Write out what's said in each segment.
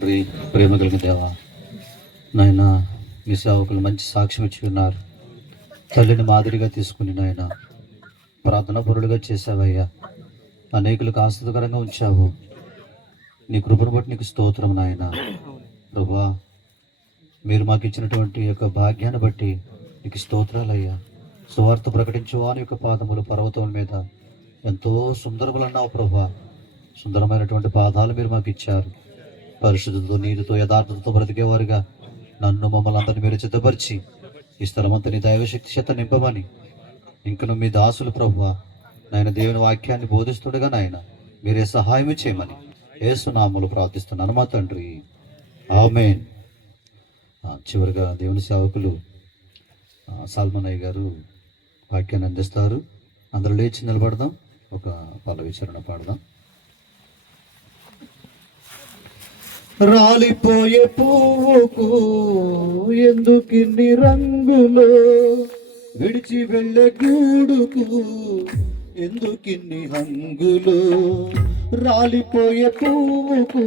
ప్రేమ కలిగిన దేవా, నాయన మీ సేవకులు మంచి సాక్ష్యం ఇచ్చి ఉన్నారు. తల్లిని మాదిరిగా తీసుకుని నాయన ప్రార్థన పరులుగా చేసావయ్యా. అనేకులకు ఆస్తికరంగా ఉంచావు. నీ కృపను బట్టి నీకు స్తోత్రం నాయన. ప్రభా, మీరు మాకు ఇచ్చినటువంటి యొక్క భాగ్యాన్ని బట్టి నీకు స్తోత్రాలయ్యా. సువార్త ప్రకటించు వాని యొక్క పాదములు పర్వతం మీద ఎంతో సుందరములు అన్నావు ప్రభా. సుందరమైనటువంటి పాదాలు మీరు మాకు ఇచ్చారు. పరిశుద్ధతో, నీతితో, యథార్థతతో బ్రతికేవారుగా నన్ను మమ్మల్ని అందరినీ మీరు సిద్ధపరిచి ఈ స్థలమంతా నీ దైవశక్తి చేత నింపమని ఇంకను మీ దాసులు ప్రభువా నాయన దేవుని వాక్యాన్ని బోధిస్తుండగా నాయన మీరే సహాయం చేయమని యేసునామములో ప్రార్థిస్తున్నాను మా తండ్రి, ఆమేన్. చివరిగా దేవుని సేవకులు సాల్మనయ్య గారు వాక్యాన్ని అందిస్తారు. అందరూ లేచి నిలబడదాం, ఒక పల్లవి చరణ పాడదాం. రాలిపోయే పువ్వుకు ఎందుకిన్ని రంగులు, విడిచి వెళ్ళే గూడుకు ఎందుకిన్ని హంగులు. రాలిపోయే పువ్వుకు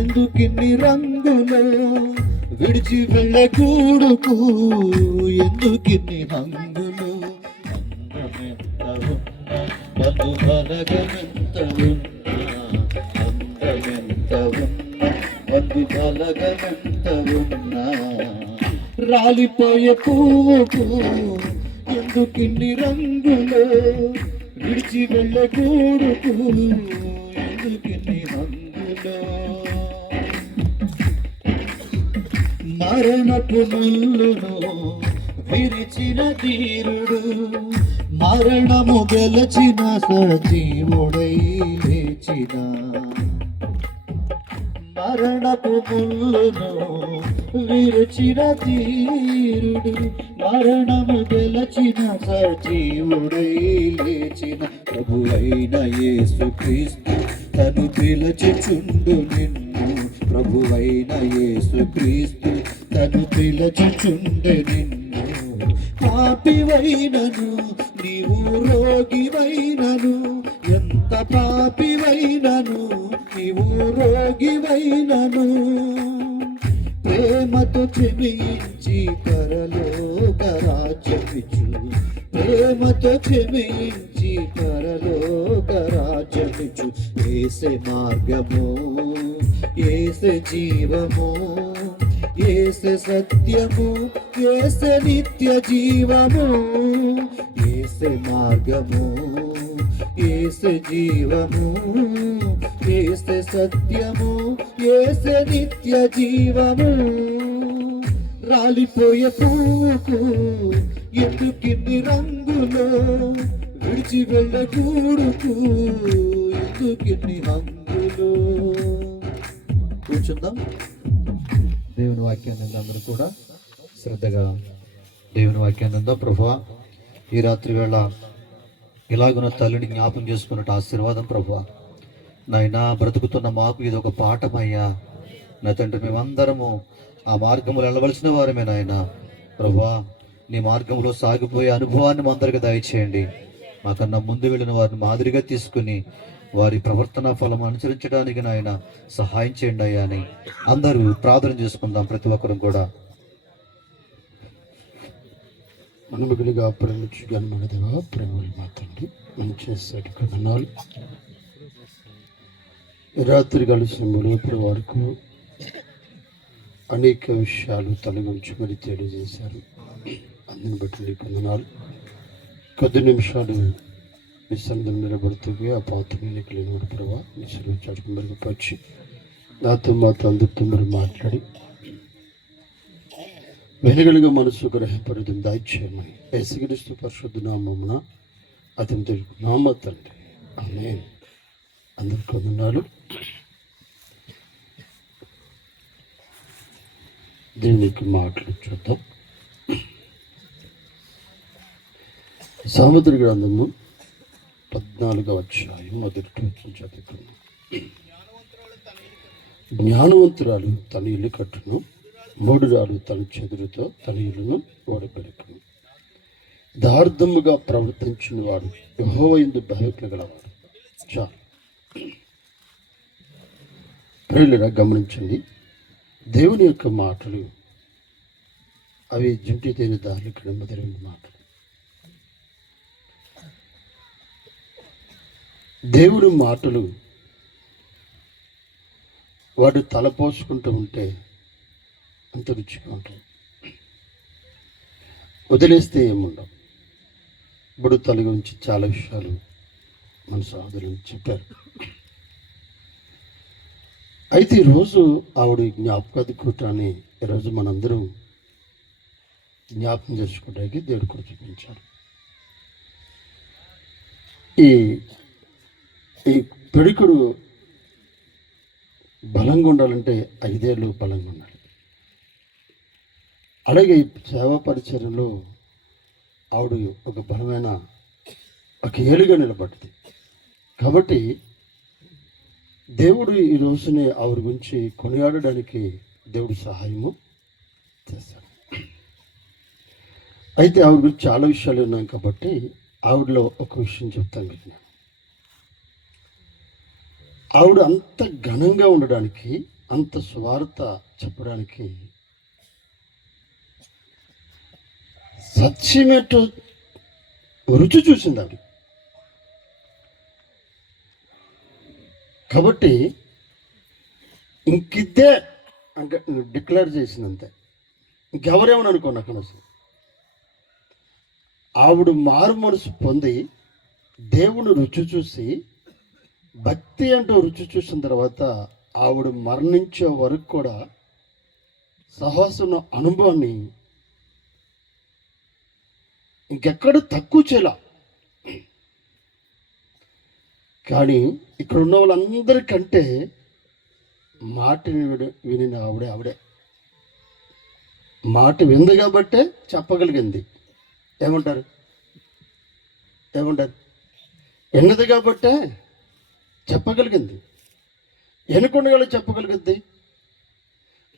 ఎందుకిన్ని రంగులు, విడిచి వెళ్ళే గూడుకు ఎందుకిన్ని హంగులు. బంధుబలగమెంత ఉన్నా, రాలిపోయే పువ్వుకు ఎందుకిన్ని రంగులు, విడిచి వెళ్ళే గూడుకు ఎందుకిన్ని హంగులు. మరణపు ముల్లును విరిచిన ధీరుడు, మరణము గెలచిన సజీవుడై లేచిన. మరణపు ముల్లును విరిచిన ధీరుడు, మరణము గెలచిన సజీవుడై లేచిన. ప్రభువైన యేసుక్రీస్తు తను పిలచుచుండు నిన్ను. ప్రభువైన యేసుక్రీస్తు తను పిలచుచుండె నిన్ను. పాపివైనను నీవు రోగివైనను, ఎంత పాపివైనను నీవు రోగివైనను, ప్రేమతో క్షమించి పరలోక రాజ్యమిచ్చు. ప్రేమతో క్షమించి పరలోక రాజ్యమిచ్చు. యేసే మార్గము, యేసే జీవము, యేసే సత్యము, యేసే నిత్య జీవము. యేసే మార్గము, యేసే జీవము, యేసే సత్యము, యేసే నిత్య జీవము. రాలిపోయే పువ్వుకు ఎందుకిన్ని రంగులు, విడిచి వెళ్ళ గూడుకు ఎందుకిన్ని హంగులు. కూర్చుందాం. దేవుని వాక్యాన్ని అందరూ కూడా శ్రద్ధగా దేవుని వాక్యాన్ని అందా. ప్రభువా, ఈ రాత్రి వేళ ఇలాగున్న తల్లిని జ్ఞాపం చేసుకున్నట్టు ఆశీర్వాదం ప్రభువా. నాయనా, బ్రతుకుతున్న మాకు ఇది ఒక పాఠమయ్యా. నా తండ్రి, మేమందరము ఆ మార్గములు వెళ్ళవలసిన వారమే నాయన. ప్రభువా, నీ మార్గంలో సాగిపోయే అనుభవాన్ని మా అందరికీ దయచేయండి. మాకన్నా ముందు వెళ్ళిన వారిని మాదిరిగా తీసుకుని వారి ప్రవర్తన ఫలం అనుసరించడానికి నాయన సహాయం చేయండి అయ్యా అని అందరూ ప్రార్థన చేసుకుందాం. ప్రతి ఒక్కరు కూడా మనములుగా ప్రేమించు గణమనదేవా, ప్రేమలు మా తండ్రి, మనం చేసేటి కథనాలు రాత్రి కలిసి మూడేపటి వరకు అనేక విషయాలు తన గురించి మరి తెలియజేశారు. అందుని బట్టి నీ కొందనాలు. కొద్ది నిమిషాలు నిస్సందం నిలబడుతూ ఆ పాత్రని కలిగిన ప్రభావ నీ సెలవు చాటుకు మెరుగుపరిచి నాతో మాతో అందరితో మరి మాట్లాడి వెలుగలుగా మనసు గ్రహపరిధం దాయిచేయమని యేసుక్రీస్తు పరిశుద్ధ నామమున అతని తెలుగునామ తండ్రి, ఆమేన్. అందరి కొందనాలు. దేవునికి మాటలు చూద్దాం. సామెతల గ్రంథము 14వ అధ్యాయం మొదటి వచనం చదువుకున్నాం. జ్ఞానవంతురాలు తన ఇల్లు కట్టును, మూఢురాలు తన చెదురుతో తన ఇల్లును ఓడబెరుకును. దార్ధముగా ప్రవర్తించిన వాడు యెహోవా యందు భయభక్తులు గలవాడు. చాలు. ప్రియులారా గమనించండి, దేవుని యొక్క మాటలు అవి జుంటి తేని దారులు కడమదరిగిన మాటలు. దేవుడి మాటలు వాడు తలపోసుకుంటూ ఉంటే అంత రుచిగా ఉంటాయి, వదిలేస్తే ఏముండవు. ఇప్పుడు తల గురించి చాలా విషయాలు మన సహోదరులు చెప్పారు. అయితే ఈరోజు ఆవిడ జ్ఞాపకాది కూటాన్ని ఈరోజు మనందరం జ్ఞాపకం చేసుకోవడానికి దేవుడు కూడా చూపించాడు. ఈ పెడుకుడు బలంగా ఉండాలంటే 5 ఏళ్ళు బలంగా ఉండాలి. అలాగే ఈ సేవా పరిచర్యలో ఆవిడ ఒక బలమైన ఒక ఏలుగా నిలబడింది. కాబట్టి దేవుడు ఈ రోజునే ఆవిడ గురించి కొనియాడడానికి దేవుడు సహాయము చేశాడు. అయితే ఆవిడ గురించి చాలా విషయాలు ఉన్నాయి కాబట్టి ఆవిడలో ఒక విషయం చెప్తాను మీకు. నేను ఆవిడ అంత ఘనంగా ఉండడానికి, అంత సువార్త చెప్పడానికి సత్యమేటో రుచి చూసింది ఆవిడ. కాబట్టి ఇంకిద్దే అంటే డిక్లేర్ చేసిందంతే, ఇంకెవరేమని అనుకోండి. అక్కడ అసలు ఆవిడ మారు మనసు పొంది దేవుని రుచి చూసి, భక్తి అంటూ రుచి చూసిన తర్వాత ఆవిడ మరణించే వరకు కూడా సహవాసం అనుభవాన్ని ఇంకెక్కడ తక్కువ చేయాల. కానీ ఇక్కడ ఉన్న వాళ్ళందరికంటే మాటని వినిన ఆవిడే మాట వింది కాబట్టే చెప్పగలిగింది. ఏమంటారు ఎన్నది కాబట్టే చెప్పగలిగింది. ఎన్నుకొండగా చెప్పగలిగింది.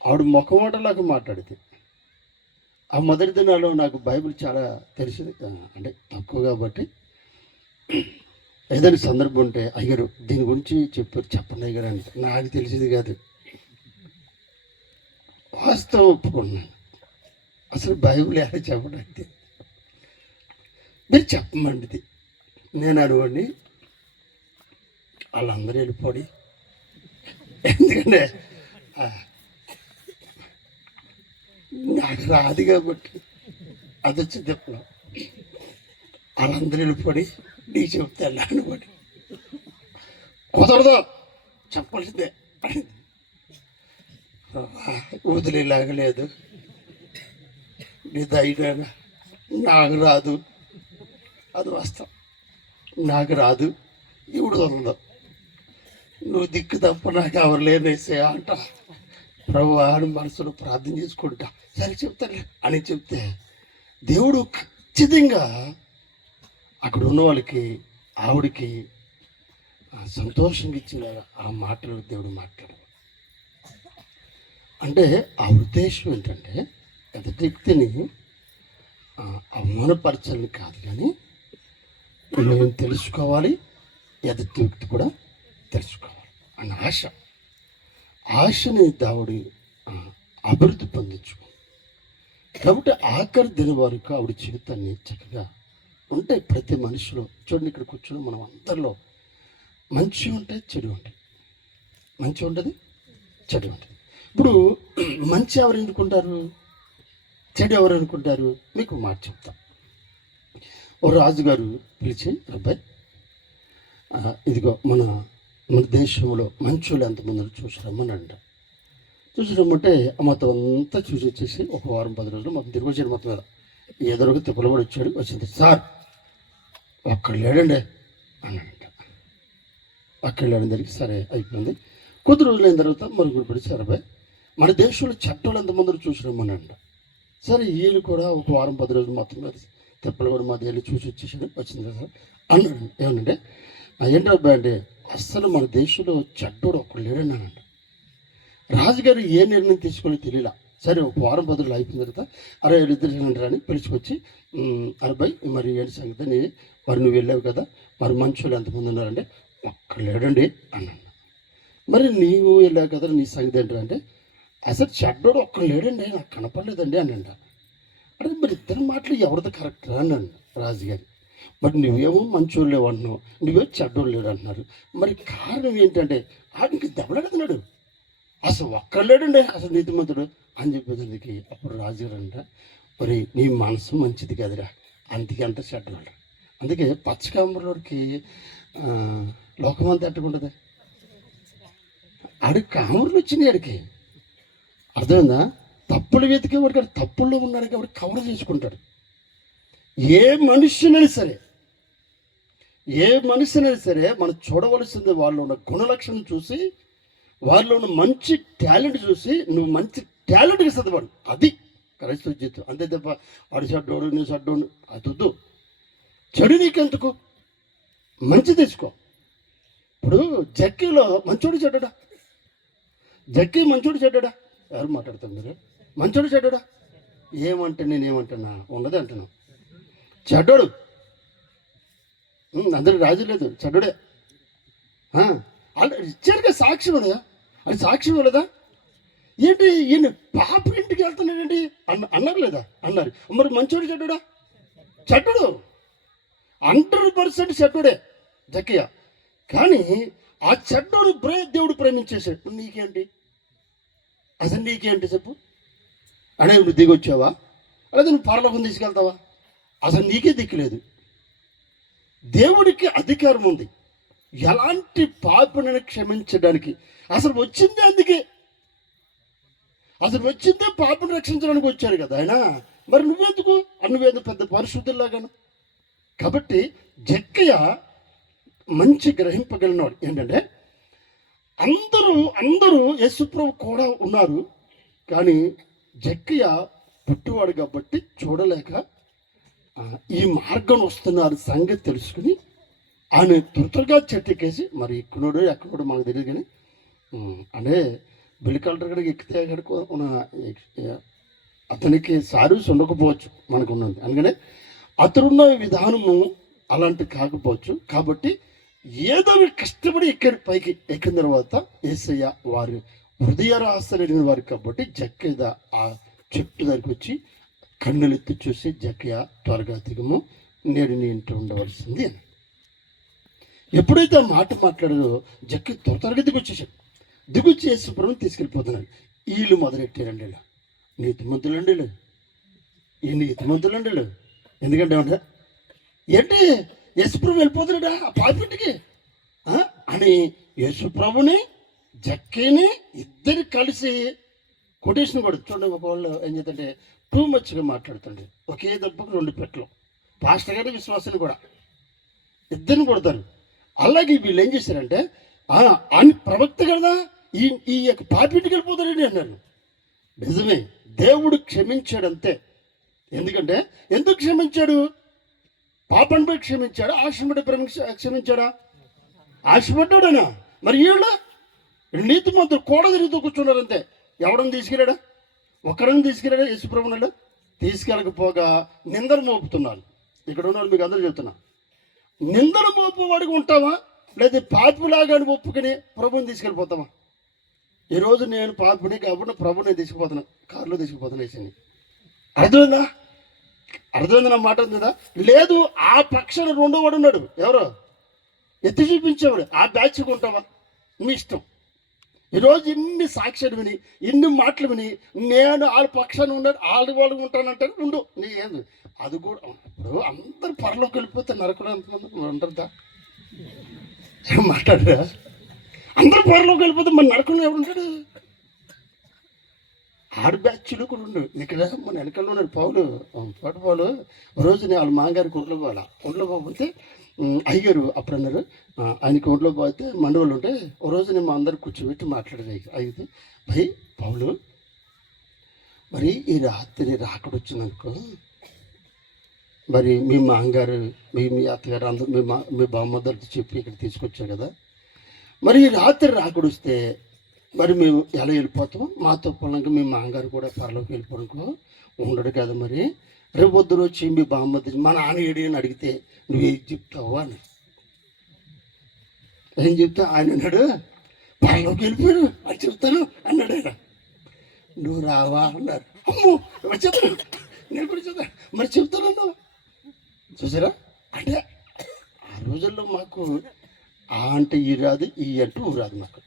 ఆవిడ ముఖమాటలాగా మాట్లాడితే ఆ మొదటి దినాల్లో నాకు బైబిల్ చాలా తెలిసింది, అంటే తక్కువ కాబట్టి ఏదైనా సందర్భం ఉంటే అయ్యారు దీని గురించి చెప్పండి అయ్యారు అంటే నాకు తెలిసింది కాదు, వాస్తవం ఒప్పుకున్నాను. అసలు బైబిల్ ఎలా చెప్పడానికి మీరు చెప్పమండిది. నేను అడగండి వాళ్ళందరూ వెళ్ళిపోయి, ఎందుకంటే నాకు రాదు కాబట్టి అది వచ్చి చెప్పడం. వాళ్ళందరూ వెళ్ళిపోయి నీకు చెప్తే వెళ్ళాను పడి కుదరదు చెప్పాల్సిందే వదిలేలాగా లేదు. నీ ధైర్యం నాకు రాదు, అది వాస్తవం. నాకు రాదు, ఇప్పుడు తొందర నువ్వు దిక్కు తప్ప నాకు ఎవరు లేనేసే అంట. ప్రభు అని మనసులో ప్రార్థన చేసుకుంటా సరే చెప్తాను అని చెప్తే దేవుడు ఖచ్చితంగా అక్కడ ఉన్న వాళ్ళకి ఆవిడికి సంతోషంగా ఇచ్చిన ఆ మాటలు దేవుడు మాట్లాడు. అంటే ఆ ఉద్దేశం ఏంటంటే ఎదుటి వ్యక్తిని అవమానపరచాలని కాదు, కానీ మేము తెలుసుకోవాలి, ఎదుటి వ్యక్తి కూడా తెలుసుకోవాలి అన్న ఆశని దేవుడి అభివృద్ధి పొందించుకో. కాబట్టి ఆఖరి దిన వరకు ఆవిడ జీవితాన్ని చక్కగా ఉంటే ప్రతి మనిషిలో చూడండి, ఇక్కడ కూర్చొని మనం అందరిలో మంచి ఉంటాయి, చెడు ఉంటాయి. మంచి ఉంటుంది, చెడు ఉంటుంది. ఇప్పుడు మంచి ఎవరు అనుకుంటారు, చెడు ఎవరు అనుకుంటారు? మీకు మాట చెప్తా. ఓ రాజుగారు పిలిచి, అబ్బాయి ఇదిగో మన దేశంలో మంచి వాళ్ళు ఎంతమంది చూసిరమ్మని అంట. చూసిరమ్మంటే మొత్తం అంతా చూసి వచ్చేసి ఒక వారం 10 రోజులు మొత్తం తిరిగి వచ్చాడు. మొత్తం మీద ఎదురుగా తిప్పలబడి వచ్చాడు. వచ్చింది, సార్ ఒక్కడ లేడండి అన్నాడంట. అక్కడ లేడం జరిగి సరే అయిపోయింది. కొద్ది రోజులు అయిన తర్వాత మరుగుడు పడి, సరే అబ్బాయి మన దేశంలో చట్టాలు ఎంతమంది చూసిరమ్మని అంట. సరే వీళ్ళు కూడా ఒక వారం 10 రోజులు మొత్తం మీద తిప్పలబడి మా దేళ్ళు చూసి వచ్చేసాడు. వచ్చింది కదా సార్ అన్నాడు. ఏమనంటే ఏంటి అబ్బాయి అంటే, అస్సలు మన దేశంలో చెడ్డోడు ఒక్కడు లేడన్నానంట. రాజుగారు ఏ నిర్ణయం తీసుకోవాలో తెలియలా. సరే ఒక వారం 10 రోజులు అయిపోయిన తర్వాత అరే వీళ్ళిద్దరు అని పిలుచుకొచ్చి, అబ్బాయి మరి ఏంటి సంగతి, మరి నువ్వు వెళ్ళావు కదా, మరి మంచి వాళ్ళు ఎంతమంది ఉన్నారంటే ఒక్కడు లేడండి అన్నాడు. మరి నీవు ఇలా కదా నీ సంగతి ఏంటంటే అసలు చెడ్డోడు ఒక్కడు లేడండి, నాకు కనపడలేదండి అని అంట. అంటే మరి ఇద్దరు మాటలు ఎవరిది కరెక్ట్ అన్నాను రాజుగారు. మరి నువ్వేమో మంచోళ్ళు లేవు అంటున్నావు, నువ్వేమో చెడ్డోళ్ళు లేడు అంటున్నారు. మరి కారణం ఏంటంటే ఆడికి దెబ్బలాడుతున్నాడు, అసలు ఒక్కడు లేడండి అసలు నీతిమంతుడు అని చెప్పేదానికి. అప్పుడు రాజుగారు అంట, మరి నీ మనసు మంచిది కదరా, అందుకే అంత చెడ్డవాడు. అందుకే పచ్చకాంబరోడికి లోకమంతా ఎట్టుకుంటుంది, ఆడికి కామర్లు వచ్చినాయి. ఆడికి అర్థమైందా? తప్పులు వెతికే వాడికి తప్పుల్లో ఉన్నాడు కాబట్టి కవర్ చేసుకుంటాడు. ఏ మనిషినైనా సరే మనం చూడవలసింది వాళ్ళు ఉన్న గుణలక్షణం చూసి, వాళ్ళలో ఉన్న మంచి టాలెంట్ చూసి నువ్వు మంచి టాలెంట్కి చదవాడు. అది క్రైస్తవ జీవితం. అంతే తప్ప వాడు చెడ్డోడు నువ్వు చెడ్డోడు అది వద్దు. చెడు నీకెందుకు, మంచి తీసుకో. ఇప్పుడు జక్కీలో మంచోడు చెడ్డడా? జక్కీ మంచోడు చెడ్డడా? ఎవరు మాట్లాడతారు మీరు? మంచోడు చెడ్డడా? ఏమంటే నేనేమంటున్నా ఉన్నది అంటున్నాను. చెడ్డోడు అందరికి రాజు లేదు, చెడ్డోడే. ఇచ్చారుగా సాక్ష్యం కదా, అది సాక్ష్యం లేదా? ఏంటి ఈయన పాప ఇంటికి వెళ్తున్నాడండి అన్నారు లేదా? అన్నారు. మరి మంచోడు చెడ్డడా? చెడ్డడు, 100% చెడ్డోడే జక్కయ్య. కానీ ఆ చెడ్డోడు దేవుడు ప్రేమించేసాడు. నీకేంటి అసలు, నీకేంటి చెప్పు? అనే నువ్వు దిగొచ్చావా, అలాగే నువ్వు పరలోకం తీసుకెళ్తావా? అసలు నీకే దిక్కులేదు. దేవుడికి అధికారం ఉంది ఎలాంటి పాపను క్షమించడానికి. అసలు వచ్చిందే అందుకే, అసలు వచ్చిందే పాపను రక్షించడానికి వచ్చారు కదా ఆయన. మరి నువ్వెందుకు పెద్ద పరిశుద్ధుల్లాగాను. కాబట్టి జక్కయ్య మంచి గ్రహింపగలిగినవాడు. ఏంటంటే అందరూ యేసుప్రభు కూడా ఉన్నారు, కానీ జక్కయ్య పుట్టివాడు కాబట్టి చూడలేక ఈ మార్గం వస్తున్నారు సంగతి తెలుసుకుని ఆయన త్వరగా చెట్టుకేసి, మరి ఎక్కడోడు మనకు తెలియదు కానీ అంటే బిల్ కలెక్టర్ గడికి ఎక్కితే అతనికి సారీస్ ఉండకపోవచ్చు, మనకు ఉన్నది. అందుకనే అతనున్న విధానము అలాంటి కాకపోవచ్చు. కాబట్టి ఏదో కష్టపడి పైకి ఎక్కిన తర్వాత యేసయ్య వారి హృదయరాశలేని వారు కాబట్టి జక్కయ్య ఆ చెట్టు దగ్గరికి వచ్చి కన్నులెత్తి చూసి, జక్కయ్య త్వరగా దిగము, నేడు నీ ఇంట్లో ఉండవలసింది అని. ఎప్పుడైతే ఆ మాట మాట్లాడారో జక్కయ్య త్వరగా దిగొచ్చేసాడు. దిగొచ్చి యేసుప్రభుని తీసుకెళ్ళిపోతున్నాడు. వీళ్ళు మొదలెట్టారండి, నీతిమంతులండి, ఈ నీతిమంతులండి. ఎందుకంటే ఏంటి యేసుప్రభు వెళ్ళిపోతున్నాడా ఆ పాపిటికి అని యేసుప్రభుని జక్కయ్యని ఇద్దరు కలిసి కొటేషన్ కూడా చూడండి. ఒక వాళ్ళు ఏం చేద్దంటే టూ మచ్గా మాట్లాడుతుండే, ఒకే దెబ్బకు 2 పెట్టలు. పాస్టర్ గారి విశ్వాసాలు కూడా ఇద్దరిని కొడతారు. అలాగే వీళ్ళు ఏం చేశారంటే అని ప్రవక్త కదా ఈ యొక్క పాపిటికి వెళ్ళిపోతారని అన్నారు. నిజమే, దేవుడు క్షమించాడు అంతే. ఎందుకంటే ఎందుకు క్షమించాడు? పాపంపై క్షమించాడా? ఆశపడి క్షమించాడా? ఆశపడ్డాడనా? మరి వీళ్ళ నీతిమంతులు కూడా తిరుగుతూ కూర్చున్నారు అంతే. ఎవడని తీసుకెళ్ళాడా? ఒకరిని తీసుకెళ్ళాడా? యేసుప్రభునాడు తీసుకెళ్ళకపోగా నిందలు మోపుతున్నారు. ఇక్కడ ఉన్న మీకు అందరూ చెప్తున్నా, నిందలు మోపువాడికి ఉంటావా, లేదా పాపిలాగా ఒప్పుకుని ప్రభుని తీసుకెళ్ళిపోతావా? ఈరోజు నేను పాపిని కాబట్టి ప్రభుని తీసుకుపోతున్నా, కారులో తీసుకుపోతున్నా. వేసింది అర్థమైంది నా మాట ఉందా? లేదు, ఆ పక్షాన 2వ వాడు ఉన్నాడు, ఎవరో ఎత్తి చూపించేవాడు. ఆ బ్యాచ్కి ఉంటావా? మీ ఇష్టం. ఈరోజు ఇన్ని సాక్ష్యాలు విని, ఇన్ని మాటలు విని, నేను వాళ్ళ పక్షాన్ని ఉన్నాడు, వాళ్ళు ఉంటానంటే ఉండు నీ ఏంది అది కూడా. ఇప్పుడు అందరు పరలోకి వెళ్ళిపోతే నరకడం ఎంతమంది ఉంటారుదా? మాట్లాడరా? అందరు పరలోకి వెళ్ళిపోతే మన నరకంలో ఎవడుంటాడు? ఆడు బ్యాచ్లు కూడా ఉండు. ఇక్కడ మన వెనకల్లో ఉన్నాడు పాటు రోజు నేను వాళ్ళ మామగారికి ఒంట్లో పోతే అయ్యారు అప్పుడు అన్నారు, ఆయనకి ఒంట్లో పోతే మండవాళ్ళు ఉంటే ఓ రోజు నేను మా అందరు కూర్చోబెట్టి మాట్లాడేది. అయితే భయ్ పౌలు, మరి ఈ రాత్రి రాకడ వచ్చిందనుకో, మరి మీ మామగారు మీ అత్తగారు అందరూ మీ బామ్మద్దరితో చెప్పి ఇక్కడ తీసుకొచ్చారు కదా, మరి ఈ రాత్రి రాకడొస్తే మరి మేము ఎలా వెళ్ళిపోతాం? మాతో పొలంగా మీ మామగారు కూడా పరలోకి వెళ్ళిపోవడానికి ఉండడు కదా. మరి రేపు పొద్దున వచ్చి మీ బామ్మద్ది మా నాన్న ఏడి అని అడిగితే నువ్వేం చెప్తావు అని. ఏం చెప్తా? ఆయన అన్నాడు, పరలోకి వెళ్ళిపోయాడు అది చెప్తాను అన్నాడు ఆయన. నువ్వు రావా అన్నారు. అమ్మో చెప్తాను, నేను కూడా చెప్తాను, మరి చెప్తాను చూసారా. అంటే ఆ రోజుల్లో మాకు ఆ అంటే ఈ రాదు, ఈ అంటూ రాదు మాకు.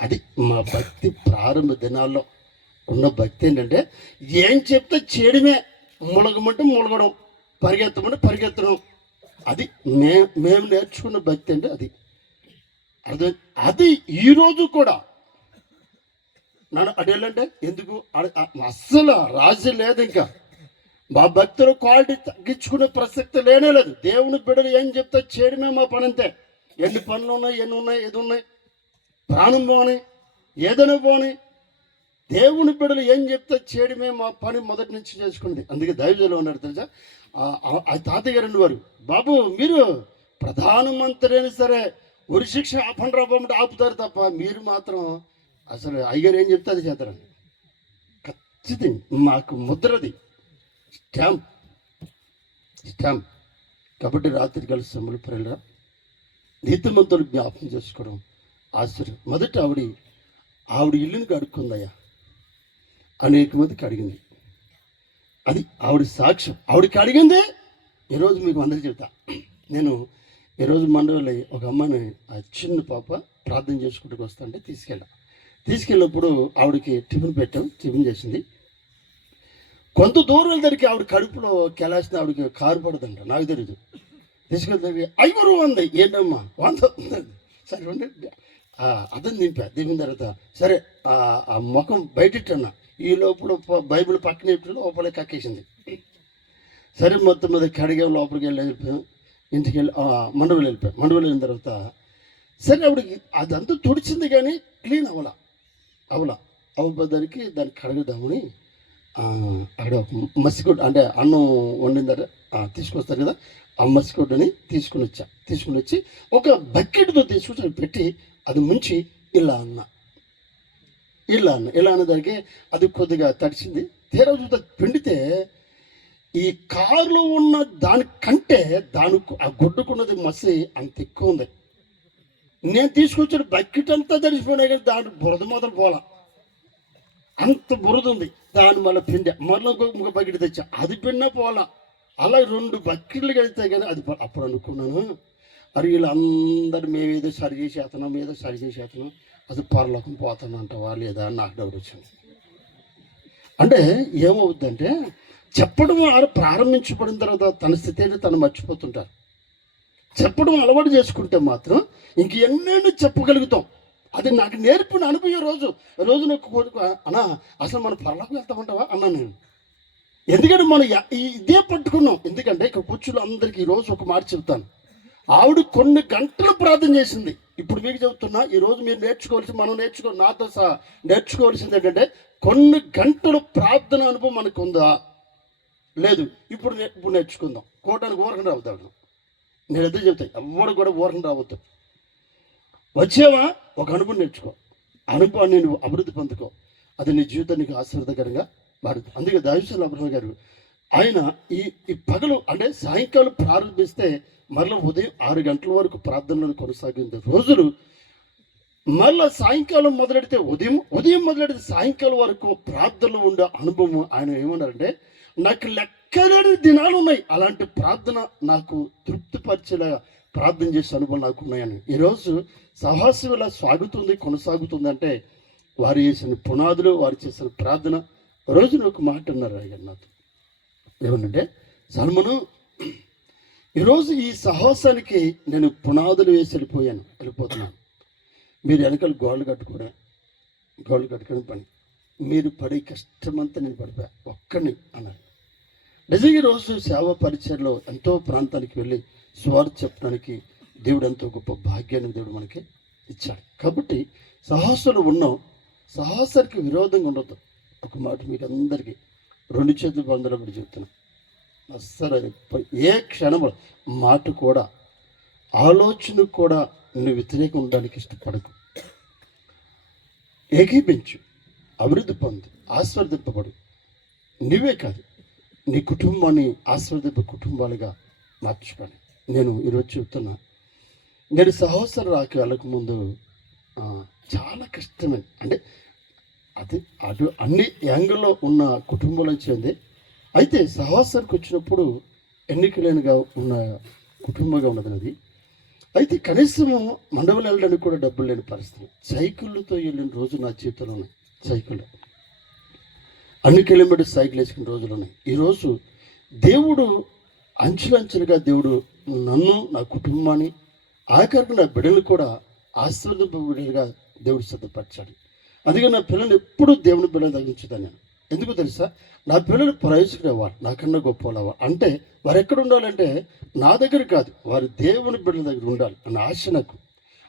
అది మా భక్తి ప్రారంభ దినాల్లో ఉన్న భక్తి ఏంటంటే ఏం చెప్తే చేయడమే, ములగమంటే ములగడం, పరిగెత్తమంటే పరిగెత్తడం. అది మేము నేర్చుకున్న భక్తి అంటే అది. అర్థం. అది ఈరోజు కూడా నన్ను అడేళ్ళంటే ఎందుకు అస్సలు రాజీ లేదు. ఇంకా మా భక్తుల క్వాలిటీ తగ్గించుకునే ప్రసక్తి లేనే లేదు. దేవుని బిడ్డలు ఏం చెప్తే చేయడమే మా పని అంతే. ఎన్ని పనులు ఉన్నాయి, ఎన్ని ఉన్నాయి, ఏది ఉన్నాయి, ప్రాణం పోని, ఏదైనా పోని, దేవుని బిడ్డలు ఏం చెప్తే చేయడమే మా పని మొదటి నుంచి చేసుకునేది. అందుకే దైవజనులు ఉన్నారు తెలుసా, ఆ తాతయ్య గారు వారు, బాబు మీరు ప్రధానమంత్రి అయినా సరే ఉరి శిక్ష ఆపండి ఆపుతారు తప్ప మీరు మాత్రం అసలు అయ్యగారు ఏం చెప్తే అది చేస్తారండి. ఖచ్చితంగా మాకు ముద్రది, స్టాంప్. కాబట్టి రాత్రి కలిసి సమ్ములు ప్రేరణ నీతిమంతులు జ్ఞాపకం చేసుకోవడం ఆశ్చర్యం. మొదట ఆవిడ ఇల్లుని కడుక్కుందయ్యా, అనేక మందికి అడిగింది. అది ఆవిడ సాక్ష్యం. ఆవిడకి అడిగింది. ఈరోజు మీకు అందరికీ చెప్తా. నేను ఈరోజు మండలి ఒక అమ్మాయిని, ఆ చిన్న పాప ప్రార్థన చేసుకుంటూ వస్తుంటే తీసుకెళ్ళినప్పుడు ఆవిడకి టిఫిన్ పెట్టాం. టిఫిన్ చేసింది. కొంత దూరం వెళ్ళడానికి ఆవిడ కడుపులో కెలాసిన ఆవిడకి కారు పడదంట, నాకు తెలియదు. తీసుకెళ్తే 5 ఉంది. ఏంటమ్మా 100 సరే ఉండండి. అర్థం దింపిన తర్వాత సరే ఆ ముఖం బయటెట్టన్నా. ఈ లోపల బైబిల్ పక్కన లోపలే కక్కేసింది. సరే మొత్తం మీద కడిగా లోపలికి వెళ్ళిపోయాం. ఇంటికి వెళ్ళి మండపం వెళ్ళిపోయాం. మండపం వెళ్ళిన తర్వాత సరే ఆవిడకి అదంతా తుడిచింది కానీ క్లీన్ అవ్వబోదానికి దాన్ని కడగదామని అక్కడ మసిగుడ్డ అంటే అన్నం వండిందట తీసుకొస్తారు కదా, ఆ మసిగుడ్డని తీసుకుని వచ్చి ఒక బకెట్తో తీసుకొచ్చి పెట్టి అది ముంచి ఇలా అన్నదానికి అది కొద్దిగా తడిచింది. తీరా చూస్తే పిండితే ఈ కారులో ఉన్న దానికంటే ఆ గుడ్డుకున్నది మసి అంత ఎక్కువ ఉంది. నేను తీసుకొచ్చిన బకెట్ అంతా తడిసిపోయినా కానీ దాని బురద మాత్రం పోలా, అంత బురద ఉంది. దాన్ని మళ్ళీ పిండి మళ్ళీ ఇంకొక బకెట్ తెచ్చా, అది పిండినా పోలా. అలా 2 బకెట్లు కడితే కానీ అది. అప్పుడు అనుకున్నాను, అరే వీళ్ళందరూ మేమేదో సరి చేసేస్తున్నాం, అది పరలోకం పోతానంటావా లేదా అని నాకు డౌట్ వచ్చింది. అంటే ఏమవుద్దంటే చెప్పడం ప్రారంభించబడిన తర్వాత తన స్థితిని తను మర్చిపోతుంటారు. చెప్పడం అలవాటు చేసుకుంటే మాత్రం ఇంక ఎన్నెన్నో చెప్పగలుగుతాం. అది నాకు నేర్పిన అనుభవం. రోజు నాకు అన్నా అసలు మనం పరలోకం వెళ్తామంటావా అన్నాను నేను. ఎందుకంటే మనం ఇదే పట్టుకున్నాం. ఎందుకంటే ఇక్కడ కూర్చుని అందరికీ ఈరోజు ఒక మాట చెప్తాను. ఆవిడ కొన్ని గంటలు ప్రార్థన చేసింది. ఇప్పుడు మీకు చెబుతున్నా, ఈరోజు మీరు మనం నాతో సహా నేర్చుకోవాల్సింది ఏంటంటే కొన్ని గంటలు ప్రార్థన అనుభవం మనకు ఉందా లేదు. ఇప్పుడు నేర్చుకుందాం. కోటానికి ఊరకం రావద్దు. నేను ఎదురు చెప్తాను, ఎవరు కూడా ఊరకం రావద్దు. వచ్చేవా ఒక అనుభవం నేర్చుకో, అనుభవాన్ని నువ్వు అభివృద్ధి పొందుకో, అది నీ జీవితానికి ఆశీర్వాదకరంగా మారుతుంది. అందుకే దావిశ్వల అబ్రహం గారు ఆయన ఈ పగలు అంటే సాయంకాలం ప్రారంభిస్తే మరలా ఉదయం 6 గంటల వరకు ప్రార్థనలను కొనసాగింది రోజులు. మళ్ళీ సాయంకాలం మొదలెడితే ఉదయం మొదలెడితే సాయంకాలం వరకు ప్రార్థనలు ఉండే అనుభవం. ఆయన ఏమన్నారంటే, నాకు లెక్కలేని దినాలు ఉన్నాయి, అలాంటి ప్రార్థన నాకు తృప్తిపరిచేలా ప్రార్థన చేసే అనుభవం నాకు ఉన్నాయని. ఈరోజు సహవాసం ఇలా కొనసాగుతుంది అంటే వారు చేసిన పునాదులు, వారు చేసిన ప్రార్థన. రోజున ఒక మాట అన్నారు ఆయన నాతో, ఏమనంటే, సల్మను ఈరోజు ఈ సహవాసానికి నేను పునాదులు వేసి వెళ్ళిపోతున్నాను. మీరు వెనకాల గోడలు కట్టుకునే పని, మీరు పడే కష్టమంతా నేను పడిపోయా ఒక్కడిని అన్నారు. నిజంగా ఈరోజు సేవా పరిచయలో ఎంతో ప్రాంతానికి వెళ్ళి స్వార్థ చెప్పడానికి దేవుడు ఎంతో గొప్ప భాగ్యాన్ని దేవుడు మనకి ఇచ్చాడు. కాబట్టి సాహసాలు ఉన్నాం, సాహసానికి విరోధంగా ఉండదు. ఒక మాట మీకు అందరికీ 2 చేతులు బంధువులు చెప్తున్నాను. అస్సలు ఏ క్షణం మాట కూడా ఆలోచన కూడా నువ్వు వ్యతిరేకం ఉండడానికి ఇష్టపడకు. ఏకీపించు, అభివృద్ధి పొంది, ఆస్వాదింపబడు. నువ్వే కాదు, నీ కుటుంబాన్ని ఆస్వాదింప కుటుంబాలుగా మార్చుకోండి. నేను ఈరోజు చెప్తున్నా, నేను సహోదరు రాక వెళ్ళకముందు చాలా కష్టమే. అంటే అది అటు అన్ని యాంగిల్లో ఉన్న కుటుంబంలో చెంది, అయితే సహవాసానికి వచ్చినప్పుడు ఎన్నికలేనిగా ఉన్న కుటుంబంగా ఉన్నది అది. అయితే కనీసము మండపంలో వెళ్ళడానికి కూడా డబ్బులు లేని పరిస్థితి. సైకిళ్ళతో వెళ్ళిన రోజు నా జీవితంలో ఉన్నాయి. సైకిళ్ళు అన్ని కిలోమీటర్స్ సైకిల్ వేసుకున్న రోజులు ఉన్నాయి. ఈరోజు దేవుడు అంచులంచులుగా దేవుడు నన్ను, నా కుటుంబాన్ని, ఆఖరికి నా బిడ్డలు కూడా ఆశీర్వదింప బిడ్డలుగా దేవుడు సిద్ధపరచాడు. అందుకే నా పిల్లలు ఎప్పుడూ దేవుని బిడ్డలు తగ్గించుతాను నేను. ఎందుకు తెలుసా? నా పిల్లలు ప్రయోజకులు అవ్వాలి, నాకన్నా గొప్ప వాళ్ళు అవ్వాలి. అంటే వారు ఎక్కడ ఉండాలంటే నా దగ్గర కాదు, వారు దేవుని బిడ్డల దగ్గర ఉండాలి అన్న ఆశ నాకు.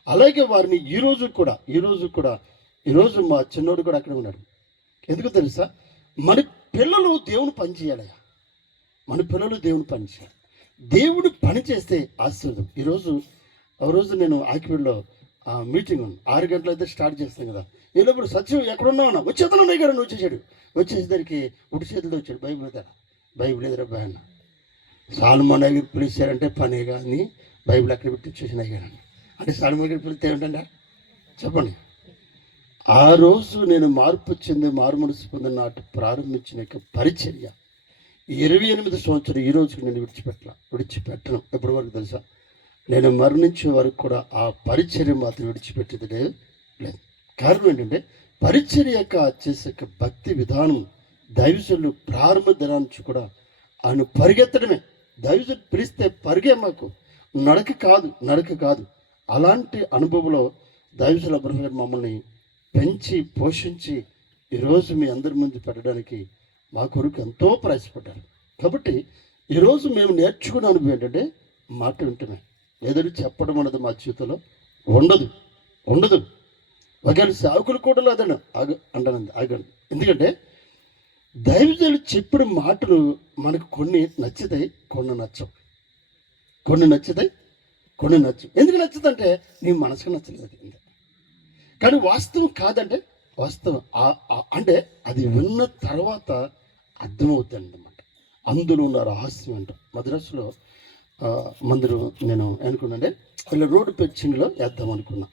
అలాగే వారిని ఈరోజు మా చిన్నోడు కూడా అక్కడ ఉన్నాడు. ఎందుకు తెలుసా? మన పిల్లలు దేవుని పని చేయాలయ్యా. మన పిల్లలు దేవుని పని చేయాలి. దేవుడు పని చేస్తే ఆశీర్వాదం. ఒక రోజు నేను ఆకివీడులో మీటింగ్ ఉంది. 6 గంటలు అయితే స్టార్ట్ చేస్తాం కదా. ఈలోపు సత్యం ఎక్కడున్నావు అన్న, వచ్చేతను ఉన్నాయి కదా. వచ్చేసాడు. వచ్చేసరికి ఉడి చేతులతో వచ్చాడు. బైబిల్ ఎదురా బాయ్ అన్న. సాల్మోన్ దగ్గర పిలిచారంటే పనే కానీ బైబిల్ అక్కడ పెట్టి వచ్చేసిన అయ్యాను. అంటే సాల్మోన్ దగ్గర పిలిస్తే ఏమిటండి చెప్పండి. ఆ రోజు నేను మారు మనసు పొందిన నాటి ప్రారంభించిన పరిచర్య 28 సంవత్సరాలు ఈ రోజుకి నేను విడిచిపెట్టను. ఎప్పటి వరకు తెలుసా? నేను మరణించే వరకు కూడా ఆ పరిచర్య మాత్రం విడిచిపెట్టేది లేదు. కారణం ఏంటంటే పరిచర్య యొక్క చేసే భక్తి విధానం, దైవజనులు ప్రారంభ దినానికి కూడా ఆయన పరిగెత్తడమే. దైవజనులు పిలిస్తే పరిగే, మాకు నడక కాదు. అలాంటి అనుభవంలో దైవజనులు అబ్రహం గారు మమ్మల్ని పెంచి పోషించి ఈరోజు మీ అందరి ముందు పెట్టడానికి మా కొరకు ఎంతో ప్రయాసపడ్డారు. కాబట్టి ఈరోజు మేము నేర్చుకునే అనుభవం ఏంటంటే మాట వింటమే. ఏదైనా చెప్పడం అన్నది మా జీవితంలో ఉండదు. ఒకవేళ సేవకులు కూడా అదను ఆగండి. ఎందుకంటే దైవజనులు చెప్పిన మాటలు మనకు కొన్ని నచ్చుతాయి, కొన్ని నచ్చవు. ఎందుకు నచ్చదంటే నీ మనసుకు నచ్చలేదు. కానీ వాస్తవం కాదంటే వాస్తవం అంటే అది విన్న తర్వాత అర్థమవుతుంది అన్నమాట. అందులో ఉన్న రహస్యం అంట. మద్రాసులో మందిరం నేను అనుకున్నాంటే ఇలా రోడ్డు పెచ్చింగ్లో వేద్దాం అనుకున్నా.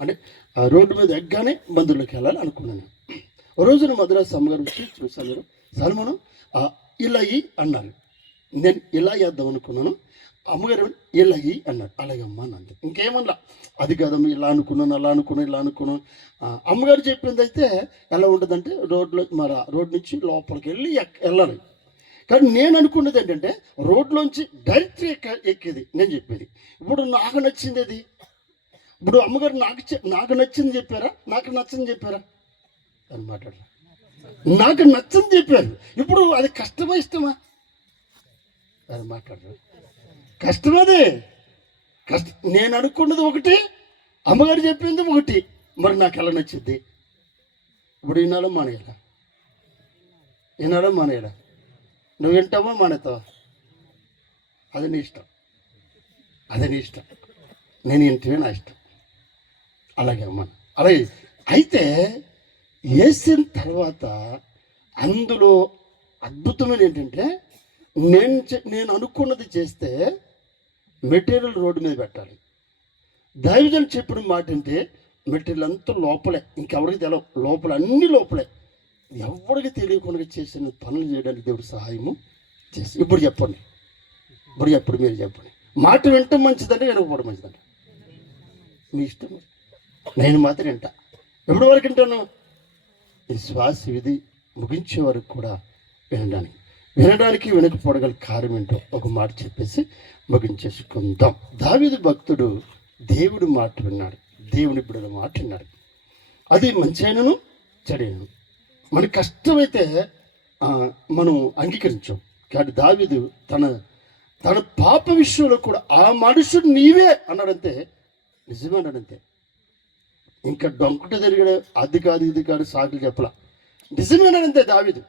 అంటే ఆ రోడ్డు మీద ఎగ్గానే మందిరంలోకి వెళ్ళాలి అనుకున్నాను. ఓ రోజున మద్రాసు అమ్మగారు వచ్చి చూసాను, సల్మాను ఇలా అన్నారు. నేను ఇలా వేద్దాం అనుకున్నాను. అమ్మగారు ఇలా అన్నారు. అలాగే అమ్మ నంది ఇంకేమన్నా అది కదమ్మా, ఇలా అనుకున్నాను. అమ్మగారు చెప్పింది అయితే ఎలా ఉంటుందంటే రోడ్ నుంచి లోపలికి వెళ్ళాలి. కానీ నేను అనుకున్నది ఏంటంటే రోడ్లోంచి డైరెక్ట్ ఎక్కేది నేను చెప్పేది. ఇప్పుడు నాకు నచ్చింది అది. ఇప్పుడు అమ్మగారు నాకు నచ్చింది చెప్పారా, నాకు నచ్చింది చెప్పారా అని మాట్లాడారు. నాకు నచ్చింది చెప్పారు. ఇప్పుడు అది కష్టమా ఇష్టమా అని మాట్లాడారు. కష్టమదే. నేను అనుకున్నది ఒకటి, అమ్మగారు చెప్పింది ఒకటి. మరి నాకు ఎలా నచ్చింది? ఇప్పుడు ఈనాడు మానేయాలా? నువ్వు వింటావా మానేతావా? అది నీ ఇష్టం. నేను వింటే నా ఇష్టం. అలాగే అమ్మ. అలాగే అయితే వేసిన తర్వాత అందులో అద్భుతమైన ఏంటంటే నేను అనుకున్నది చేస్తే మెటీరియల్ రోడ్డు మీద పెట్టాలి. దైవజనులు చెప్పిన మాట అంటే మెటీరియల్ అంతా లోపలే, ఇంకెవరికి తెలియవు. అన్ని లోపలే, ఎవరికి తెలియకుండా చేసిన పనులు చేయడానికి దేవుడు సహాయము చేసి. ఇప్పుడు చెప్పండి, మీరు చెప్పండి. మాట వింటం మంచిదంటే వినకపోవడం మంచిదంటే మీ ఇష్టం. నేను మాత్రం వింటా. ఎప్పటి వరకు వింటాను? ఈ శ్వాస విధి ముగించే వరకు కూడా వినడానికి వినకపోవడం కారణం ఏంటో ఒక మాట చెప్పేసి ముగించేసుకుందాం. దావీదు భక్తుడు దేవుడి మాట విన్నాడు, దేవుని బిడ్డల మాట విన్నాడు. అది మంచి అయినను చెడైనను మనకి కష్టమైతే మనం అంగీకరించాం. కానీ దావీదు తన పాప విషయంలో కూడా ఆ మనుషుడు నీవే అన్నాడంతే, నిజమే అన్నాడంతే. ఇంకా డొంకుట తిరిగాడు, అది కాదు ఇది కాదు సాకులు చెప్పలా, నిజమే అన్నాడంతే. దావీదు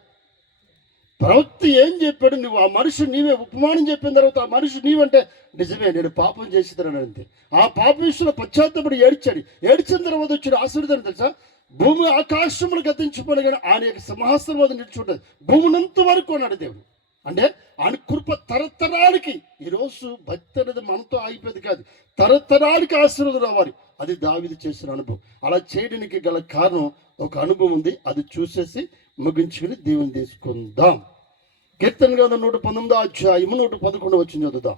ప్రవక్త ఏం చెప్పాడు? నువ్వు ఆ మనుషుడు నీవే, ఉపమానం చెప్పిన తర్వాత ఆ మనుషుడు నీవంటే నిజమే, నేను పాపం చేసేదానంతే. ఆ పాప విషయంలో పశ్చాత్తపడి ఏడ్చిన తర్వాత వచ్చిన ఆశీర్వాదం తెలుసా? భూమి ఆకాశములు గతించిపోయిన కానీ ఆయన యొక్క సింహాసనం వద్ద నిలిచి ఉంటుంది. భూమినంత వరకు అన్నాడు దేవుడు. అంటే ఆయన కృప తరతరాలకి. ఈరోజు భక్తి అనేది మనతో ఆగిపోయేది కాదు, తరతరాలకి ఆశీర్వాదం రావాలి. అది దావీదు చేసిన అనుభవం. అలా చేయడానికి గల కారణం ఒక అనుభవం ఉంది, అది చూసేసి ముగించుకుని దేవుని తీసుకుందాం. కీర్తన గ్రంథం 119వ అధ్యాయము 111 వచనం చదువుదాం.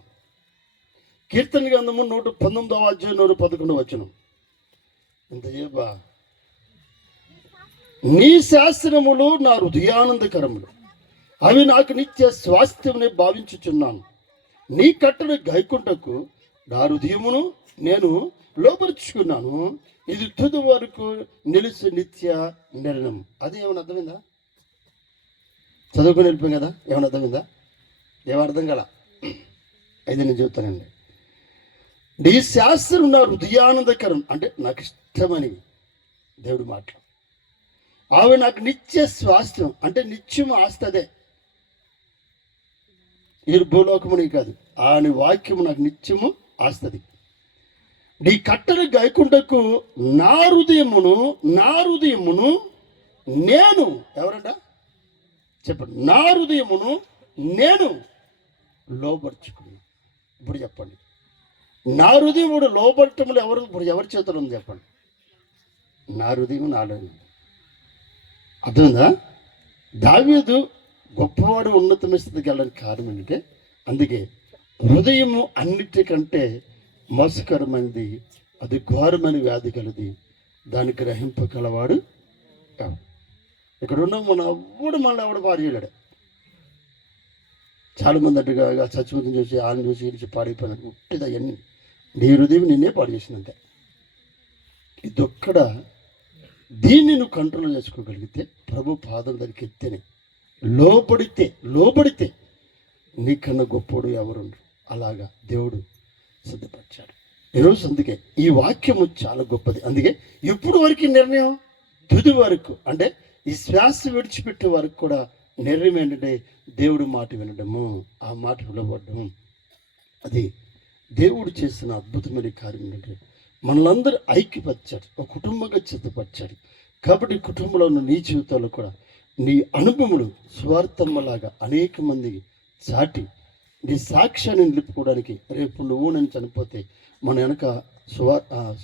కీర్తన గ్రంథము 119వ అధ్యాయం 111 వచనం. ఇంత ఏబా, నీ శాస్త్రములు నా హృదయానందకరములు, అవి నాకు నిత్య స్వాస్థ్యముని భావించుచున్నాను. నీ కట్టను గైకుంటకు నా హృదయమును నేను లోపరుచుకున్నాను. ఇది తుది వరకు నిలిచి నిత్య నిర్ణయం. అది ఏమైనా అర్థమైందా? చదువుకుని వెళ్ళిపోయాం కదా, ఏమైనా అర్థమైందా? ఏమర్థం కదా? అయితే నేను చెబుతానండి. నీ శాస్త్రం నా హృదయానందకరం అంటే నాకు ఇష్టమనివి దేవుడి మాటలు. అవి నాకు నిత్య స్వాస్థ్యం అంటే నిత్యం ఆస్తదే. ఈ భూలోకముని కాదు, ఆయన వాక్యము నాకు నిత్యము ఆస్తది. నీ కట్టను గైకుంటకు నా హృదయమును నేను, ఎవరంట చెప్పండి, నా హృదయమును నేను లోపరుచుకున్నాను. ఇప్పుడు చెప్పండి, నా హృదయముడు లోపరటంలో ఎవరి చేతులు ఉంది చెప్పండి? నా హృదయం నాలో. అర్థమైందా? దావీదు గొప్పవాడు ఉన్నతమైన స్థితికి వెళ్ళడానికి కారణం ఏంటంటే, అందుకే హృదయము అన్నిటికంటే మోసకరమైనది, అది ఘోరమైన వ్యాధి కలది, దాన్ని గ్రహింపగలవాడు కాదు. ఇక్కడ ఉన్న మనల్ని ఎవడు పాడు చేయలేడు. చాలామంది అట్టుగా చచ్చిపోతుంది చూసి వాళ్ళని చూసి ఇడిచి పాడైపోయినట్టు ఉట్టిది అవన్నీ. నీ హృదయం నిన్నే పాడు చేసినంతే. ఇదొక్కడ దీన్ని నువ్వు కంట్రోల్ చేసుకోగలిగితే, ప్రభు పాదం దగ్గరికి ఎత్తేనే లోబడితే నీకన్నా గొప్పోడు ఎవరుండ్రు. అలాగా దేవుడు సిద్ధపరిచాడు ఈరోజు. అందుకే ఈ వాక్యము చాలా గొప్పది. అందుకే ఇప్పుడు వరకు నిర్ణయం, తుది వరకు అంటే ఈ శ్వాస విడిచిపెట్టే వరకు కూడా నిర్ణయం ఏంటంటే దేవుడి మాట వినడము, ఆ మాట వినబడము. అది దేవుడు చేసిన అద్భుతమైన కార్యం ఏంటంటే మనలందరూ ఐక్యపరిచాడు, ఒక కుటుంబంగా సిద్ధపరిచాడు. కాబట్టి కుటుంబంలో ఉన్న నీ జీవితాల్లో కూడా నీ అనుభవములు స్వార్థమ్మలాగా అనేక మందికి చాటి నీ సాక్ష్యాన్ని నిలుపుకోవడానికి, రేపు నువ్వు నేను చనిపోతే మన వెనక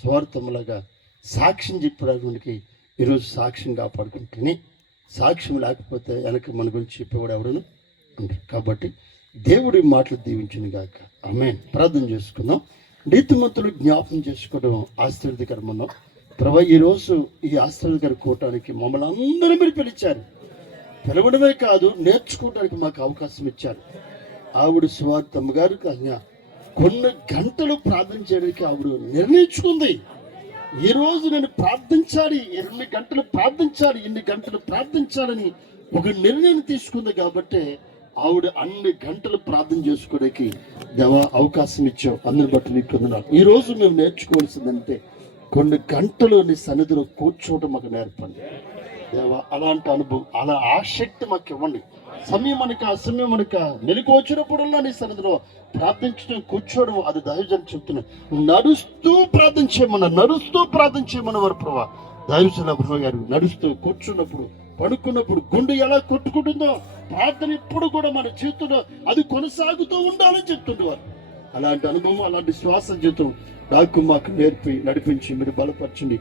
స్వార్థమ్మలాగా సాక్ష్యం చెప్పడానికి ఈరోజు సాక్ష్యం కాపాడుకుంటేనే. సాక్ష్యం లేకపోతే వెనక మన గురించి చెప్పేవాడు ఎవడను ఉంటారు. కాబట్టి దేవుడి మాటలు దీవించును గాక. ఆమేన్. ప్రార్థన చేసుకుందాం. నీతిమంతులు జ్ఞాపకం చేసుకోవడం ఆశీర్వాదకరమన్నాం. ప్రభు, ఈరోజు ఈ ఆశీర్వాదకర కూటానికి మమ్మల్ని అందరూ మీరు పిలిచారు. పిలవడమే కాదు, నేర్చుకోవడానికి మాకు అవకాశం ఇచ్చారు. ఆవిడ సువార్తమ్మ గారు కొన్ని గంటలు ప్రార్థన చేయడానికి ఆవిడ నిర్ణయించుకుంది. ఈరోజు నేను ప్రార్థించాలి, ఇన్ని గంటలు ప్రార్థించాలని ఒక నిర్ణయం తీసుకుంది. కాబట్టి ఆవిడ అన్ని గంటలు ప్రార్థన చేసుకోవడానికి దేవా అవకాశం ఇచ్చావు. అందరి బట్టి నీకు వందనాలు. ఈరోజు మేము నేర్చుకోవాల్సిందంటే కొన్ని గంటలు నీ సన్నిధిలో కూర్చోవటం మాకు నేర్పండి దేవా. అలాంటి అనుభవం, అలా ఆసక్తి మాకు ఇవ్వండి. సమయం అనక మెలకు వచ్చినప్పుడల్లా నీ సన్నిధిలో ప్రార్థించడం, కూర్చోవడం, అది దైవజనం చెప్తున్నాను. నడుస్తూ ప్రార్థన చేయమన్న వారు ప్రభా. దైవజన బ్రహ్మ గారు నడుస్తూ కూర్చున్నప్పుడు, పడుకున్నప్పుడు గుండె ఎలా కొట్టుకుంటుందో ప్రార్థన ఇప్పుడు కూడా మన జీవితంలో అది కొనసాగుతూ ఉండాలని చెప్తుండేవారు. అలాంటి అనుభవం, అలాంటి శ్వాస జీవితం నాకు మాకు నడిపించి మీరు బలపరచండి.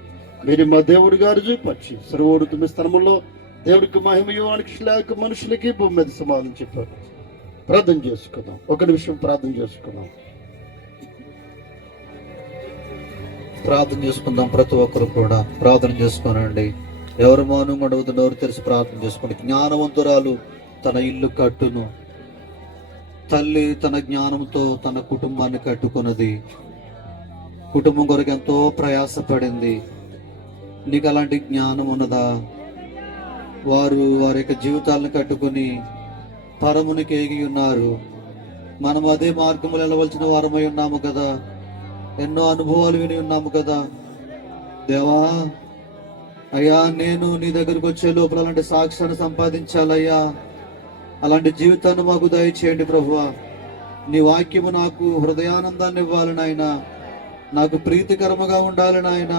మీరు మా దేవుడు గారు చూపచ్చి సర్వోడు తొమ్మిది స్థలముల్లో దేవుడికి మహిమ యువానికి లేక మనుషులకి భూమి మీద సమాధానం చెప్పారు. ప్రార్థన చేసుకుందాం. ఒక నిమిషం ప్రార్థన చేసుకుందాం. ప్రతి ఒక్కరు కూడా ప్రార్థన చేసుకోనండి. ఎవరు మౌనం అడుగుతూ నోరు తెరిచి ప్రార్థన చేసుకోండి. జ్ఞానవంతురాలు తన ఇల్లు కట్టును. తల్లి తన జ్ఞానంతో తన కుటుంబాన్ని కట్టుకున్నది. కుటుంబం కొరకు ఎంతో ప్రయాసపడింది. నీకు అలాంటి జ్ఞానం ఉన్నదా? వారి యొక్క జీవితాలను కట్టుకుని పరమునికి ఎగి ఉన్నారు. మనం అదే మార్గములు వెళ్ళవలసిన వారమై ఉన్నాము కదా. ఎన్నో అనుభవాలు విని ఉన్నాము కదా. దేవా అయ్యా, నేను నీ దగ్గరకు వచ్చే లోపల అలాంటి సాక్ష్యాన్ని సంపాదించాలయ్యా. అలాంటి జీవితాన్ని మాకు దయచేయండి ప్రభువా. నీ వాక్యము నాకు హృదయానందాన్ని ఇవ్వాలి నాయన. నాకు ప్రీతికరముగా ఉండాలి నాయన.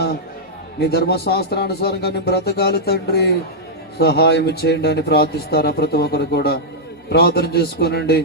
నీ ధర్మశాస్త్రానుసారంగా నేను బ్రతకాలి తండ్రి. సహాయం చేయండి అని ప్రార్థిస్తారా ప్రతి ఒక్కరు కూడా? ప్రార్థన చేసుకోనండి.